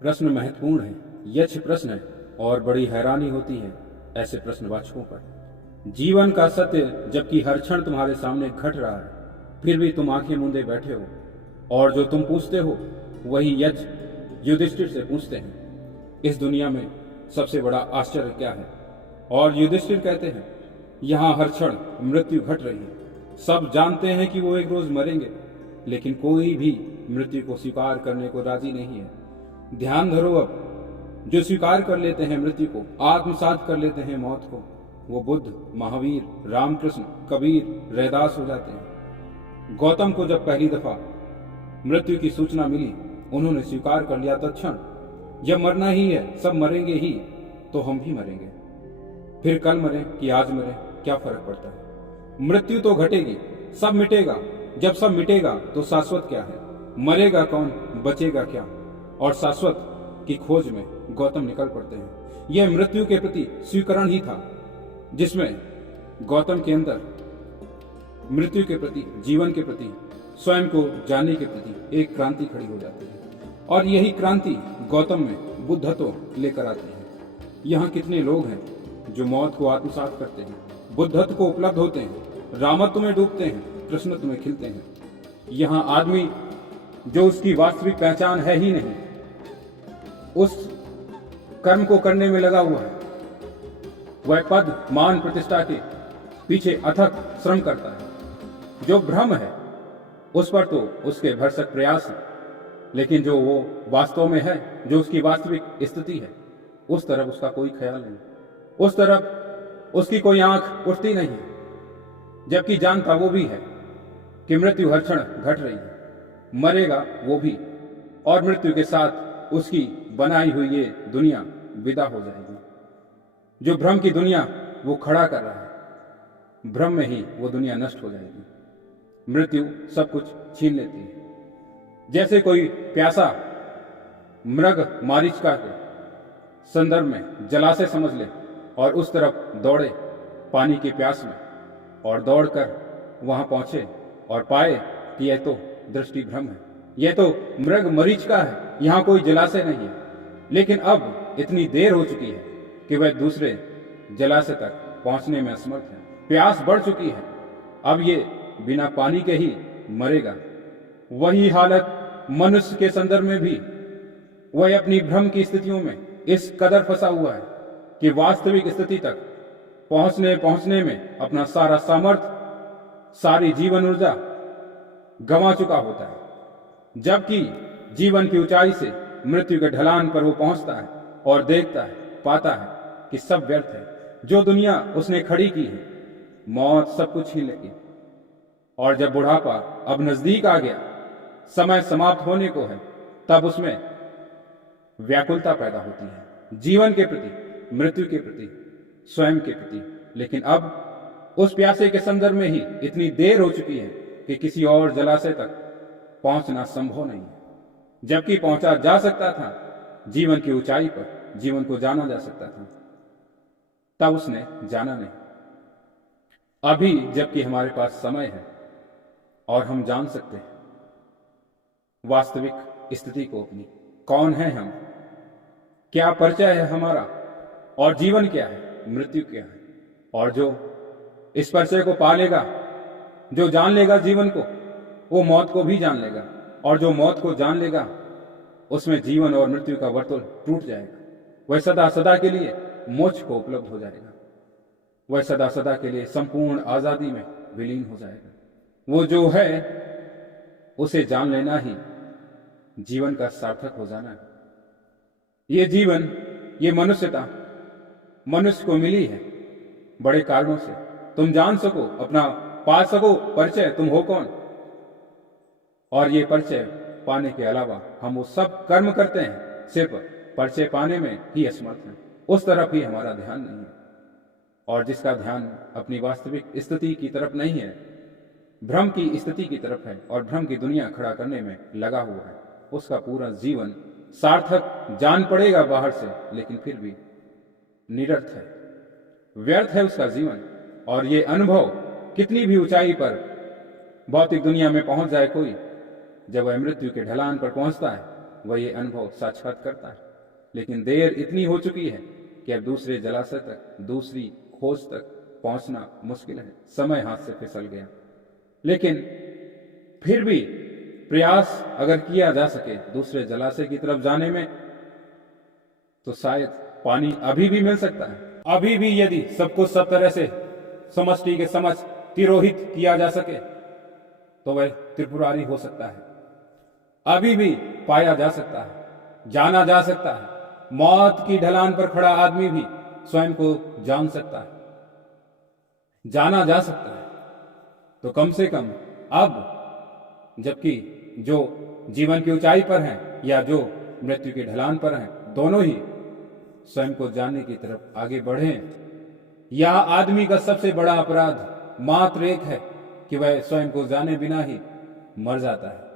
प्रश्न महत्वपूर्ण है, यक्ष प्रश्न है और बड़ी हैरानी होती है ऐसे प्रश्नवाचकों पर। जीवन का सत्य जबकि हर क्षण तुम्हारे सामने घट रहा है, फिर भी तुम आंखें मूंदे बैठे हो और जो तुम पूछते हो वही यक्ष युधिष्ठिर से पूछते हैं। इस दुनिया में सबसे बड़ा आश्चर्य क्या है? और युधिष्ठिर कहते हैं, यहाँ हर क्षण मृत्यु घट रही है। सब जानते हैं कि वो एक रोज मरेंगे, लेकिन कोई भी मृत्यु को स्वीकार करने को राजी नहीं है। ध्यान धरो, अब जो स्वीकार कर लेते हैं मृत्यु को, आत्मसात कर लेते हैं मौत को, वो बुद्ध, महावीर, रामकृष्ण, कबीर, रैदास हो जाते हैं। गौतम को जब पहली दफा मृत्यु की सूचना मिली, उन्होंने स्वीकार कर लिया तत्क्षण, जब मरना ही है, सब मरेंगे ही, तो हम भी मरेंगे। फिर कल मरें कि आज मरें, क्या फर्क पड़ता है? मृत्यु तो घटेगी, सब मिटेगा। जब सब मिटेगा तो शाश्वत क्या है? मरेगा कौन, बचेगा क्या? और शाश्वत की खोज में गौतम निकल पड़ते हैं। यह मृत्यु के प्रति स्वीकरण ही था जिसमें गौतम के अंदर मृत्यु के प्रति, जीवन के प्रति, स्वयं को जानने के प्रति एक क्रांति खड़ी हो जाती है। और यही क्रांति गौतम में बुद्धत्व लेकर आती है। यहाँ कितने लोग हैं जो मौत को आत्मसात करते हैं, बुद्धत्व को उपलब्ध होते हैं, रामत्व में डूबते हैं, कृष्णत्व में खिलते हैं। यहाँ आदमी जो उसकी वास्तविक पहचान है ही नहीं, उस कर्म को करने में लगा हुआ है, वह पद, मान, प्रतिष्ठा के पीछे अथक श्रम करता है। जो भ्रम है उस पर तो उसके भरसक प्रयास है, लेकिन जो वो वास्तव में है, जो उसकी वास्तविक स्थिति है, उस तरफ उसका कोई ख्याल नहीं, उस तरफ उसकी कोई आंख उठती नहीं है। जबकि जानता वो भी है कि मृत्यु हर क्षण घट रही है, मरेगा वो भी, और मृत्यु के साथ उसकी बनाई हुई ये दुनिया विदा हो जाएगी। जो भ्रम की दुनिया वो खड़ा कर रहा है, भ्रम में ही वो दुनिया नष्ट हो जाएगी। मृत्यु सब कुछ छीन लेती है। जैसे कोई प्यासा मृग मारीचका के संदर्भ में जलाशय समझ ले और उस तरफ दौड़े पानी की प्यास में, और दौड़कर वहां पहुंचे और पाए कि यह तो दृष्टि भ्रम है, यह तो मृग मरीचिका है, यहां कोई जलाशय नहीं है। लेकिन अब इतनी देर हो चुकी है कि वह दूसरे जलाशय तक पहुंचने में असमर्थ है। प्यास बढ़ चुकी है, अब ये बिना पानी के ही मरेगा। वही हालत मनुष्य के संदर्भ में भी, वह अपनी भ्रम की स्थितियों में इस कदर फंसा हुआ है कि वास्तविक स्थिति तक पहुंचने में अपना सारा सामर्थ्य, सारी जीवन ऊर्जा गंवा चुका होता है। जबकि जीवन की ऊंचाई से मृत्यु के ढलान पर वो पहुंचता है और देखता है, पाता है कि सब व्यर्थ है। जो दुनिया उसने खड़ी की है, मौत सब कुछ ही लेगी। और जब बुढ़ापा अब नजदीक आ गया, समय समाप्त होने को है, तब उसमें व्याकुलता पैदा होती है, जीवन के प्रति, मृत्यु के प्रति, स्वयं के प्रति। लेकिन अब उस प्यासे के संदर्भ में ही इतनी देर हो चुकी है कि किसी और जलाशय तक पहुंचना संभव नहीं है। जबकि पहुंचा जा सकता था जीवन की ऊंचाई पर, जीवन को जाना जा सकता था, तब उसने जाना नहीं। अभी जबकि हमारे पास समय है और हम जान सकते हैं वास्तविक स्थिति को अपनी, कौन है हम, क्या परिचय है हमारा, और जीवन क्या है, मृत्यु क्या है। और जो इस परिचय को पा लेगा, जो जान लेगा जीवन को, वो मौत को भी जान लेगा। और जो मौत को जान लेगा, उसमें जीवन और मृत्यु का वर्तुल टूट जाएगा। वह सदा सदा के लिए मोक्ष को उपलब्ध हो जाएगा। वह सदा सदा के लिए संपूर्ण आजादी में विलीन हो जाएगा। वो जो है उसे जान लेना ही जीवन का सार्थक हो जाना है। ये जीवन, ये मनुष्यता मनुष्य को मिली है बड़े कारणों से। तुम जान सको, अपना पा सको परिचय, तुम हो कौन। और ये परिचय पाने के अलावा हम वो सब कर्म करते हैं, सिर्फ परिचय पाने में ही असमर्थ हैं। उस तरफ ही हमारा ध्यान नहीं है। और जिसका ध्यान अपनी वास्तविक स्थिति की तरफ नहीं है, भ्रम की स्थिति की तरफ है और भ्रम की दुनिया खड़ा करने में लगा हुआ है, उसका पूरा जीवन सार्थक जान पड़ेगा बाहर से, लेकिन फिर भी निरर्थ है, व्यर्थ है उसका जीवन। और ये अनुभव कितनी भी ऊंचाई पर भौतिक दुनिया में पहुंच जाए कोई, जब वह मृत्यु के ढलान पर पहुंचता है, वह ये अनुभव साक्षात करता है। लेकिन देर इतनी हो चुकी है कि अब दूसरे जलाशय तक, दूसरी खोज तक पहुंचना मुश्किल है। समय हाथ से फिसल गया। लेकिन फिर भी प्रयास अगर किया जा सके दूसरे जलाशय की तरफ जाने में, तो शायद पानी अभी भी मिल सकता है। अभी भी यदि सबको सब तरह से समष्टि के समझ तिरोहित किया जा सके तो वह त्रिपुरारी हो सकता है। अभी भी पाया जा सकता है, जाना जा सकता है। मौत की ढलान पर खड़ा आदमी भी स्वयं को जान सकता है, जाना जा सकता है। तो कम से कम अब, जबकि जो जीवन की ऊंचाई पर हैं या जो मृत्यु की ढलान पर हैं, दोनों ही स्वयं को जानने की तरफ आगे बढ़ें। यह आदमी का सबसे बड़ा अपराध मात्र एक है कि वह स्वयं को जाने बिना ही मर जाता है।